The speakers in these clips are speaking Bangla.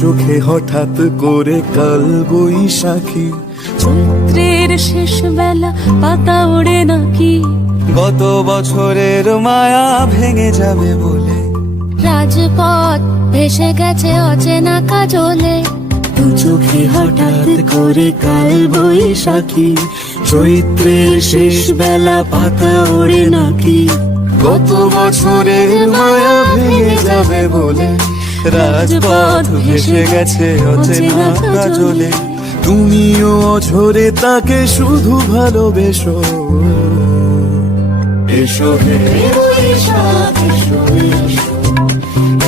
চোখে হঠাৎ করে কাল বৈশাখী, চৈত্রের শেষ বেলা পাতা ওড়ে নাকি, গত বছরের মায়া ভেঙে যাবে বলে, রাজপথ ভেসে গেছে অচেনা কাজলে, দু চোখে হঠাৎ করে কাল বৈশাখী, চৈত্রের শেষ বেলা পাতা ওড়ে নাকি, গত বছরের মায়া ভেঙে যাবে বলে, রাজপথ ভেসে গেছে অচেনা কাজলে, তুমিও অঝরে তাকে শুধু ভালোবেসো। এসো হে বৈশাখ এসো,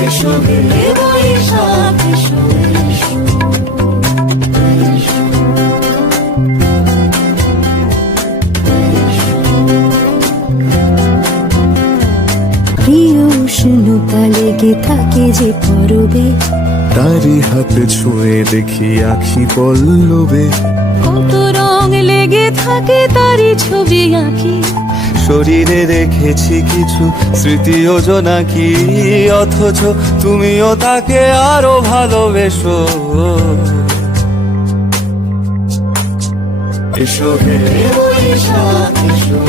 এসো হে বৈশাখ এসো। প্রিয় উষ্ণতা লেগে থাকে যে পরবে, তারি হাতে ছুঁয়ে দেখি আখি পল্লবে, কত রং লেগে থাকে তারই ছবি আঁকি, শরীরে রেখেছি কিছু স্মৃতি জোনাকি, অথচ তুমিও তাকে আরো ভালোবেসো। এসো হে বৈশাখ এসো,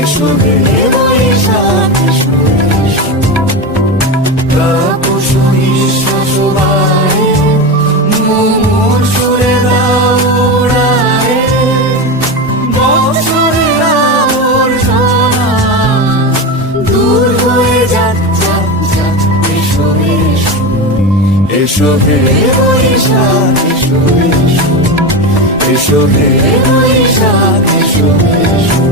এসো হে বৈশাখ এসো, তাপস নিঃশ্বাস বাড়ে, মুমুর সুরে দাও উড়ায়ে, বৎসরের আবর্জনা দূর হয়ে যাক যাক যাক। এসো এসো, এসো হে বৈশাখ এসো, এসো হে বৈশাখ এসো, এসো।